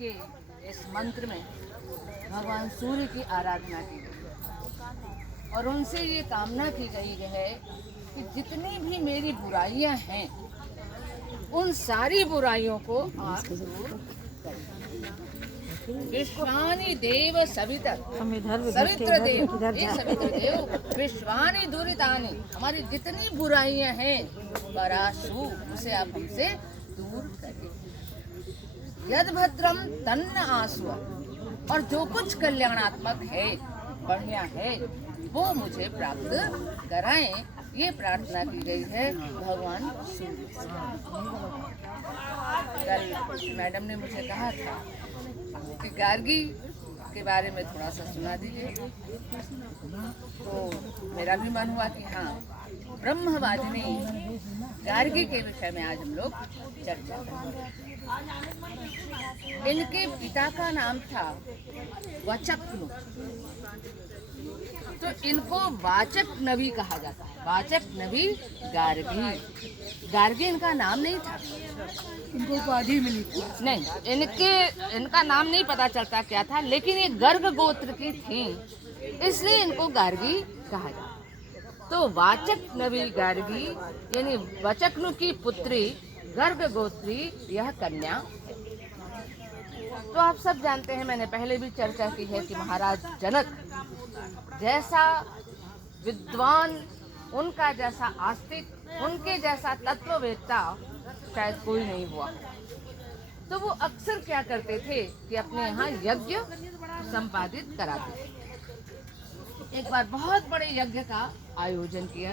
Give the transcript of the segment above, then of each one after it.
के इस मंत्र में भगवान सूर्य की आराधना की गई और उनसे ये कामना की गई है कि जितनी भी मेरी बुराइयां हैं उन सारी बुराइयों को आप दूर करें। विश्वानि देव सवितर सवित्र देव, ये सवित्र देव विश्वानि दुरितानि, हमारी जितनी बुराइयां हैं पराशु उसे आप हमसे दूर करें। यद भद्रम तन्न आसु, और जो कुछ कल्याणात्मक है बढ़िया है वो मुझे प्राप्त कराएं, ये प्रार्थना की गई है भगवान सूर्य से। कल मैडम ने मुझे कहा था कि गार्गी के बारे में थोड़ा सा सुना दीजिए, तो मेरा भी मन हुआ कि हाँ, ब्रह्मवादिनी गार्गी के विषय में आज हम लोग चर्चा करेंगे। इनके पिता का नाम था वचक्नु, तो इनको वाचक नवी कहा जाता है। वाचक नवी गार्गी, गार्गी इनका नाम नहीं था, इनको उपाधि मिली थी। नहीं, इनका नाम नहीं पता चलता क्या था, लेकिन ये गर्ग गोत्र की थी इसलिए इनको गार्गी कहा जाता। तो वाचक नवी गार्गी यानी वचक्नु की पुत्री गर्ग गोत्री यह कन्या। तो आप सब जानते हैं, मैंने पहले भी चर्चा की है कि महाराज जनक जैसा विद्वान, उनका जैसा आस्तिक, उनके जैसा तत्ववेत्ता शायद कोई नहीं हुआ। तो वो अक्सर क्या करते थे कि अपने यहाँ यज्ञ संपादित कराते थे। एक बार बहुत बड़े यज्ञ का आयोजन किया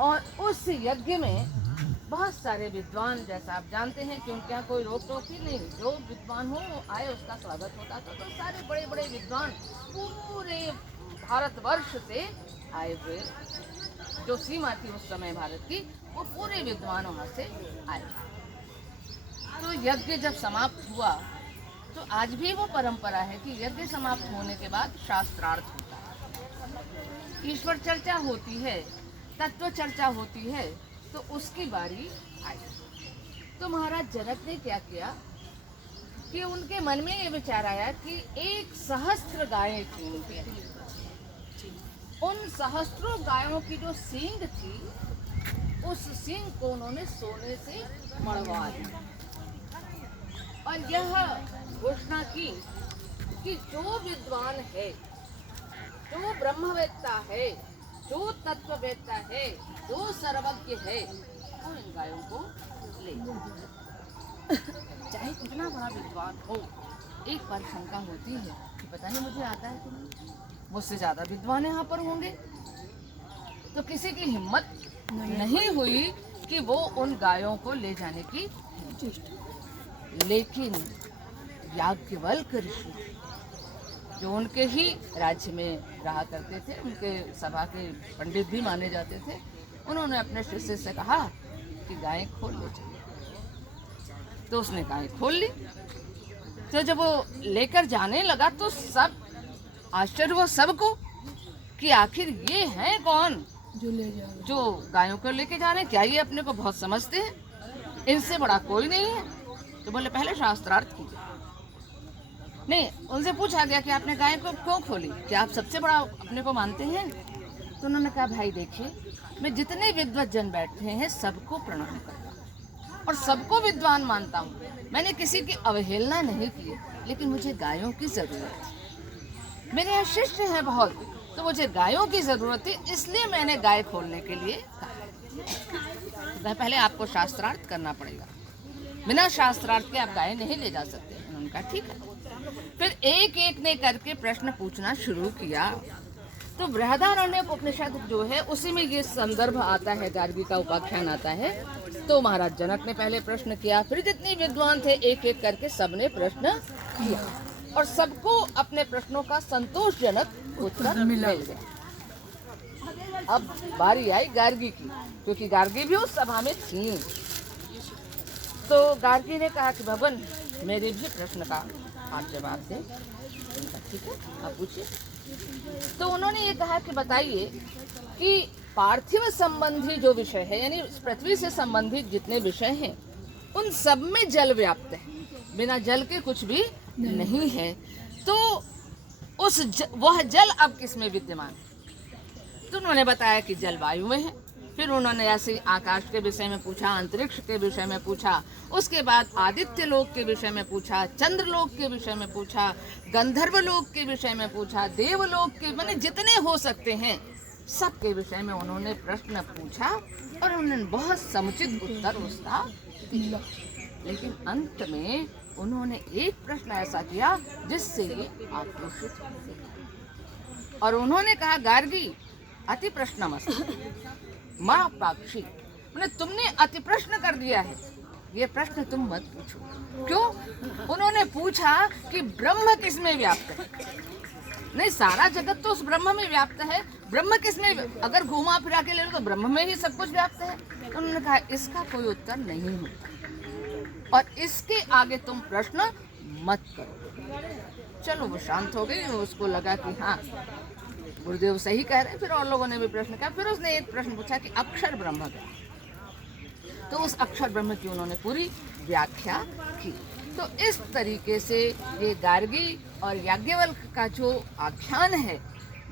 और उस यज्ञ में बहुत सारे विद्वान, जैसा आप जानते हैं कि उनके यहाँ कोई रोक टोक ही नहीं, जो विद्वान हो वो आए उसका स्वागत होता था। तो सारे बड़े बड़े विद्वान पूरे भारतवर्ष से आए हुए, जो सीमा थी उस समय भारत की, वो पूरे विद्वान वहाँ से आए। तो यज्ञ जब समाप्त हुआ तो आज भी वो परंपरा है कि यज्ञ समाप्त होने के बाद शास्त्रार्थ होता है, ईश्वर चर्चा होती है, तत्व चर्चा होती है, तो उसकी बारी आई। तो महाराज जनक ने क्या किया कि उनके मन में ये विचार आया कि 1,000 गायें थी उनके, उन सहस्त्रों गायों की जो सींग थी उस सींग को उन्होंने सोने से मढ़वा दिया और यह घोषणा की कि जो विद्वान है, जो ब्रह्मवेत्ता है, जो तत्ववेत्ता है, जो सर्वज्ञ है, वो इन गायों को ले। चाहे कितना बड़ा विद्वान हो, एक बार शंका होती है कि पता नहीं मुझे आता है कि नहीं, मुझसे ज्यादा विद्वान यहाँ पर होंगे। तो किसी की हिम्मत नहीं हुई कि वो उन गायों को ले जाने की, लेकिन याज्ञवल्क्य ऋषि जो उनके ही राज्य में रहा करते थे, उनके सभा के पंडित भी माने जाते थे, उन्होंने अपने शिष्य से कहा कि गायें खोल ले जाओ। तो उसने गायें खोल ली। तो जब वो लेकर जाने लगा तो सब आश्चर्य हुआ सबको कि आखिर ये हैं कौन जो गायों को लेके जा रहे हैं, क्या ये अपने को बहुत समझते हैं, इनसे बड़ा कोई नहीं है। तो बोले पहले शास्त्रार्थ कीजिए। नहीं, उनसे पूछा गया कि आपने गाय को क्यों खोली, क्या आप सबसे बड़ा अपने को मानते हैं? तो उन्होंने कहा भाई देखिए, मैं जितने विद्वत जन बैठे हैं सबको प्रणाम करता हूँ और सबको विद्वान मानता हूँ, मैंने किसी की अवहेलना नहीं की, लेकिन मुझे गायों की जरूरत है, मेरे यहाँ शिष्य हैं बहुत, तो मुझे गायों की जरूरत है, इसलिए मैंने गाय खोलने के लिए कहा। पहले आपको शास्त्रार्थ करना पड़ेगा, बिना शास्त्रार्थ के आप गाय नहीं ले जा सकते। उन्होंने कहा ठीक है। फिर एक एक ने करके प्रश्न पूछना शुरू किया। तो बृहदारण्य उपनिषद जो है उसी में ये संदर्भ आता है, गार्गी का उपाख्यान आता है। तो महाराज जनक ने पहले प्रश्न किया, फिर जितने विद्वान थे एक एक करके सबने प्रश्न किया और सबको अपने प्रश्नों का संतोषजनक उत्तर मिल गया। अब बारी आई गार्गी की, क्योंकि गार्गी भी उस सभा में थी। तो गार्गी ने कहा कि भगवान मेरे भी प्रश्न का आप जवाब दें। ठीक है, आप पूछिए। तो उन्होंने ये कहा कि बताइए कि पार्थिव संबंधी जो विषय है, यानी पृथ्वी से संबंधित जितने विषय हैं उन सब में जल व्याप्त है, बिना जल के कुछ भी नहीं है। तो वह जल अब किस में विद्यमान है? तो उन्होंने बताया कि जल वायु में है। फिर उन्होंने ऐसे आकाश के विषय में पूछा, अंतरिक्ष के विषय में पूछा, उसके बाद आदित्य लोक के विषय में पूछा, चंद्र लोक के विषय में पूछा, गंधर्व लोक के विषय में पूछा, देवलोक के, माने जितने हो सकते हैं सब के विषय में उन्होंने प्रश्न पूछा और उन्होंने बहुत समुचित उत्तर उसका दिया। लेकिन अंत में उन्होंने एक प्रश्न ऐसा किया जिससे ये आक्रोशित हुए और उन्होंने कहा, गार्गी अति प्रश्नमस्ति माँ पाक्षी, मैंने तुमने अति प्रश्न कर दिया है, ये प्रश्न तुम मत पूछो। क्यों? उन्होंने पूछा कि ब्रह्म किस में व्याप्त है। नहीं, सारा जगत तो उस ब्रह्म में व्याप्त है, ब्रह्म किस में? अगर घुमा फिरा के ले लो तो ब्रह्म में ही सब कुछ व्याप्त है। तो उन्होंने कहा इसका कोई उत्तर नहीं होता और इसके आगे तुम प्रश्न मत करो। चलो वो शांत हो गई, उसको लगा कि हाँ गुरुदेव सही कह रहे हैं। फिर और लोगों ने भी प्रश्न किया। फिर उसने एक प्रश्न पूछा कि अक्षर ब्रह्म क्या? तो उस अक्षर ब्रह्म की उन्होंने पूरी व्याख्या की। तो इस तरीके से ये गार्गी और याज्ञवल्क्य का जो आख्यान है,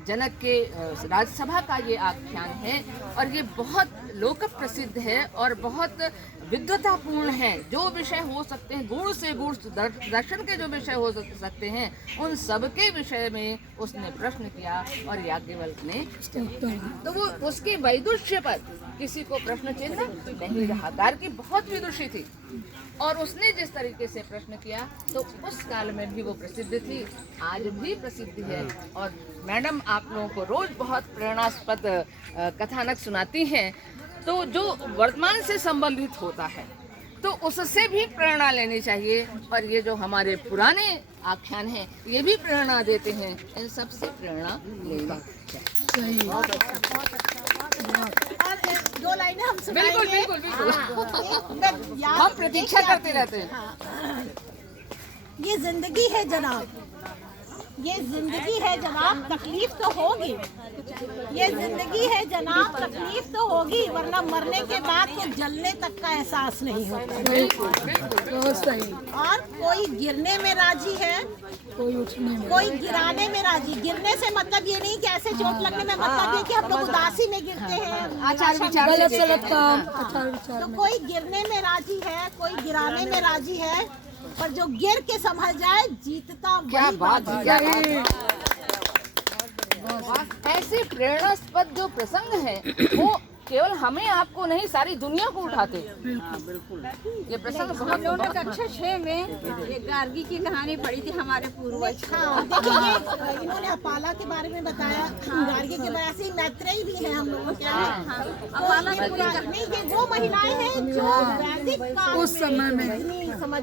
जनक के राज्यसभा का ये आख्यान है और ये बहुत लोक प्रसिद्ध है और बहुत विद्वतापूर्ण है। जो विषय हो सकते हैं, गुण से गुण दर्शन के जो विषय हो सकते हैं, उन सब के विषय में उसने प्रश्न किया और याज्ञवल्क्य ने तो वो उसके वैदुष्य पर किसी को प्रश्न चिन्ह नहीं रहा। गार्गी बहुत विदुषी थी और उसने जिस तरीके से प्रश्न किया तो उस काल में भी वो प्रसिद्ध थी, आज भी प्रसिद्ध है। और मैडम आप लोगों को रोज बहुत प्रेरणास्पद कथानक सुनाती हैं, तो जो वर्तमान से संबंधित होता है तो उससे भी प्रेरणा लेनी चाहिए। और ये जो हमारे पुराने आख्यान हैं ये भी प्रेरणा देते हैं, इन सब से प्रेरणा लेना चाहिए। दो लाइनें हम सुनाएंगे। बिल्कुल बिल्कुल हम प्रतीक्षा करते रहते हैं। ये जिंदगी है जनाब, ये जिंदगी है जनाब, तकलीफ तो होगी। ये जिंदगी है जनाब, तकलीफ तो होगी, वरना मरने के बाद तो जलने तक का एहसास नहीं होता। बिल्कुल सही। और कोई गिरने में राजी है, कोई उठने में, कोई गिराने में राजी। गिरने से मतलब ये नहीं कि ऐसे चोट लगने में मतलब ये कि हम लोग उदासी में गिरते हैं, गलत काम। तो कोई गिरने में राजी है, कोई गिराने में राजी है, पर जो गिर के संभल जाए जीतता। क्या बात है। ऐसे प्रेरणास्पद जो प्रसंग है वो केवल हमें आपको नहीं सारी दुनिया को उठाते। बिल्कुल ये प्रसंग हम लोगों ने कक्षा 6 में ये गार्गी की कहानी पढ़ी थी हमारे पूर्वज। हाँ, देखिए इन्होंने अपाला के बारे में बताया, गार्गी के बारे से मैत्रेयी भी है हम लोगों के यहाँ। अपाला में ये वो महिलाएं हैं जो वैदिक काल उस समय में समझ